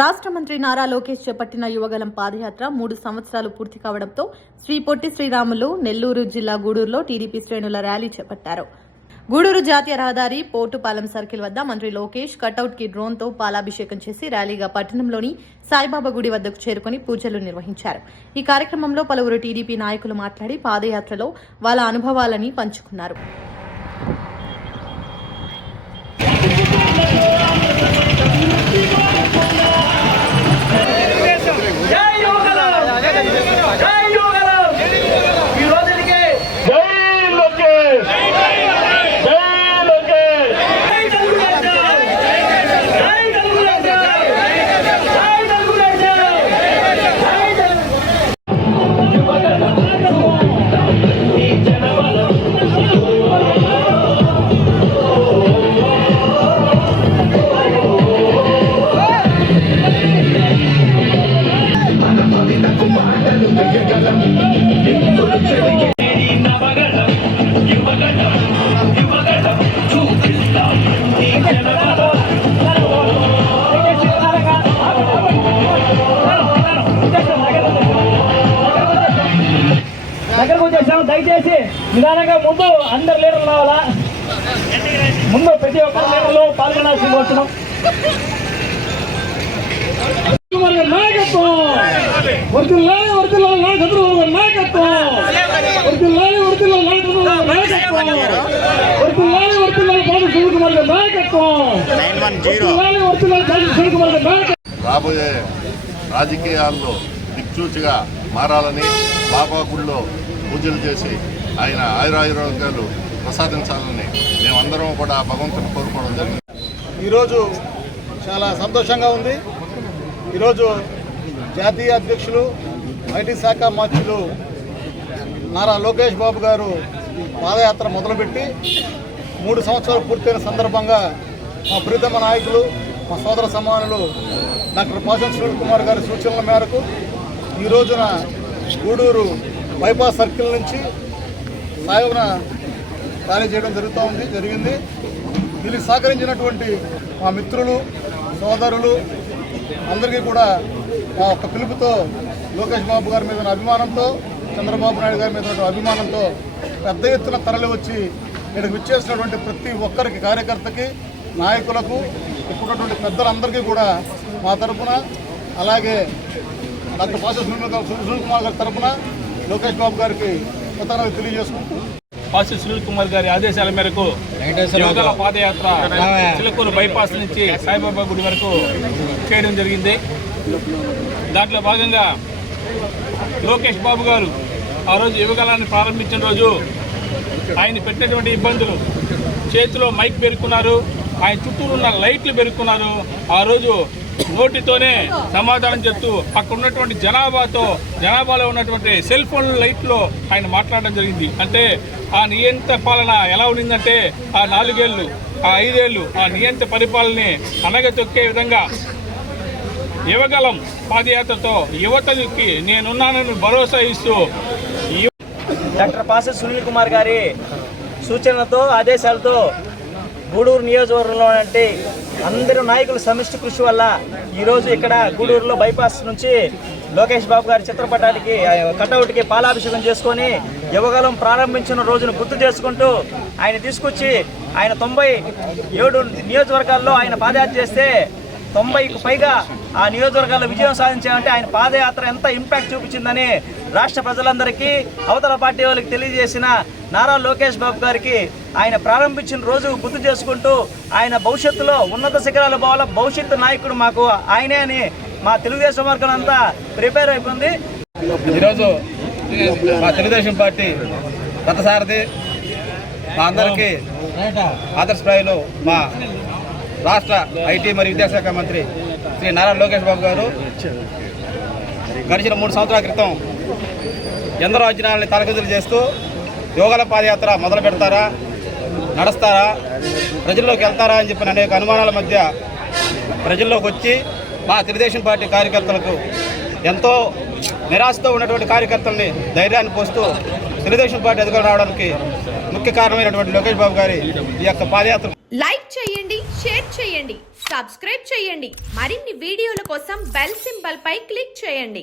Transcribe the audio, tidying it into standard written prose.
రాష్ట్ర మంత్రి నారా లోకేష్ చేపట్టిన యువగలం పాదయాత్ర 3 సంవత్సరాలు పూర్తి కావడంతో శ్రీ పొట్టి శ్రీరాములు నెల్లూరు జిల్లా గూడూరులో టీడీపీ శ్రేణుల ర్యాలీ చేపట్టారు. గూడూరు జాతీయ రహదారి పోటుపాలెం సర్కిల్ వద్ద మంత్రి లోకేష్ కటౌట్ కి డ్రోన్ తో పాలాభిషేకం చేసి ర్యాలీగా పట్టణంలోని సాయిబాబా గుడి వద్దకు చేరుకుని పూజలు నిర్వహించారు. ఈ కార్యక్రమంలో పలువురు టీడీపీ నాయకులు మాట్లాడి పాదయాత్రలో వాళ్ళ అనుభవాలని పంచుకున్నారు. దగ్గరకు వచ్చేసాము. దయచేసి నిదానంగా ముందు అందరు లీడర్లు రావాలా, ముందు ప్రతి ఒక్కరు లీడర్లో పాల్గొనాల్సి కోరుతున్నాం. రాబోయే రాజకీయాల్లో దిక్సూచిగా మారాలని బాబా గుడిలో పూజలు చేసి ఆయన ఆయురారోగ్యాలు ప్రసాదించాలని మేమందరం కూడా భగవంతుని కోరుకోవడం జరిగింది. ఈరోజు చాలా సంతోషంగా ఉంది. ఈరోజు జాతీయ అధ్యక్షులు ఐటీ శాఖ మంత్రులు నారా లోకేష్ బాబు గారు పాదయాత్ర మొదలుపెట్టి 3 సంవత్సరాలు పూర్తయిన సందర్భంగా మా ప్రీతమ నాయకులు, మా సోదర సమానులు డాక్టర్ పాసం సునీల్ కుమార్ గారి సూచనల మేరకు ఈ రోజున గూడూరు బైపాస్ సర్కిల్ నుంచి సాయవన ర్యాలీ చేయడం జరిగింది. దీనికి సహకరించినటువంటి మా మిత్రులు, సోదరులు అందరికీ కూడా మా ఒక్క పిలుపుతో లోకేష్ బాబు గారి మీద అభిమానంతో, చంద్రబాబు నాయుడు గారి మీద అభిమానంతో పెద్ద ఎత్తున తరలి వచ్చి ఇక్కడికి విచ్చేసినటువంటి ప్రతి ఒక్కరికి, కార్యకర్తకి, నాయకులకు, ఇప్పుడున్నటువంటి పెద్దలందరికీ కూడా మా తరఫున, అలాగే డాక్టర్ పాసం సునీల్ కుమార్ గారి తరఫున లోకేష్ బాబు గారికి కృతజ్ఞతలు తెలియజేసుకుంటూ, పాసం సునీల్ కుమార్ గారి ఆదేశాల మేరకు యువగల పాదయాత్ర చిలకూరు బైపాస్ నుంచి సాయిబాబా గుడి వరకు చేయడం జరిగింది. దాంట్లో భాగంగా లోకేష్ బాబు గారు ఆ రోజు యువగలాన్ని ప్రారంభించిన రోజు ఆయన పెట్టినటువంటి ఇబ్బందులు, చేతిలో మైక్ పెరుక్కున్నారు, ఆయన చుట్టూరు ఉన్న లైట్లు పెరుక్కున్నారు. ఆ రోజు నోటితోనే సమాధానం చెప్తూ అక్కడ ఉన్నటువంటి జనాభాలో ఉన్నటువంటి సెల్ ఫోన్ లైట్లో ఆయన మాట్లాడడం జరిగింది. అంటే ఆ నియంత్ర పాలన ఎలా ఉండిందంటే ఆ 4 ఏళ్ళు, ఆ 5 ఏళ్ళు ఆ నియంత్ర పరిపాలనని అనగతొక్కే విధంగా యువగలం పాదయాత్రతో యువతకి నేనున్నానని భరోసా ఇస్తూ డాక్టర్ పాసం సునీల్ కుమార్ గారి సూచనలతో, ఆదేశాలతో గూడూరు నియోజకవర్గంలో అంటే అందరూ నాయకుల సమిష్టి కృషి వల్ల ఈరోజు ఇక్కడ గూడూరులో బైపాస్ నుంచి లోకేష్ బాబు గారి చిత్రపటానికి, కటౌట్కి పాలాభిషేకం చేసుకొని యువగలం ప్రారంభించిన రోజును గుర్తు చేసుకుంటూ ఆయన తీసుకొచ్చి ఆయన 97 నియోజకవర్గాల్లో ఆయన పాదయాత్ర చేస్తే 90కు పైగా ఆ నియోజకవర్గాల్లో విజయం సాధించామంటే ఆయన పాదయాత్ర ఎంత ఇంపాక్ట్ చూపించిందని రాష్ట్ర ప్రజలందరికీ, అవతల పార్టీ వాళ్ళకి తెలియజేసిన నారా లోకేష్ బాబు గారికి ఆయన ప్రారంభించిన రోజు గుర్తు చేసుకుంటూ ఆయన భవిష్యత్తులో ఉన్నత శిఖరాలు పోవాల, భవిష్యత్తు నాయకుడు మాకు ఆయనే అని మా తెలుగుదేశం వర్గం అంతా ప్రిపేర్ అయిపోయింది. ఈరోజు మా తెలుగుదేశం పార్టీ రథసారథి, మా అందరికీ ఆదర్శప్రాయులు, మా రాష్ట్ర ఐటీ మరియు విద్యాశాఖ మంత్రి శ్రీ నారా లోకేష్ బాబు గారు గడిచిన 3 సంవత్సరాల క్రితం ఎందరో అంచనాలని తలకిందులు చేస్తూ యువగల పాదయాత్ర మొదలు పెడతారా, నడుస్తారా, ప్రజల్లోకి వెళ్తారా అని చెప్పిన అనేక అనుమానాల మధ్య ప్రజల్లోకి వచ్చి మా తెలుగుదేశం పార్టీ కార్యకర్తలకు, ఎంతో నిరాశతో ఉన్నటువంటి కార్యకర్తల్ని ధైర్యాన్ని పోస్తూ తెలుగుదేశం పార్టీ అధికారం రావడానికి ముఖ్య కారణమైనటువంటి లోకేష్ బాబు గారి ఈ యొక్క పాదయాత్ర లైక్ చేయండి, షేర్ చేయండి. సబ్స్క్రైబ్ చేయండి. మరిన్ని వీడియోల కోసం బెల్ సింబల్ పై క్లిక్ చేయండి.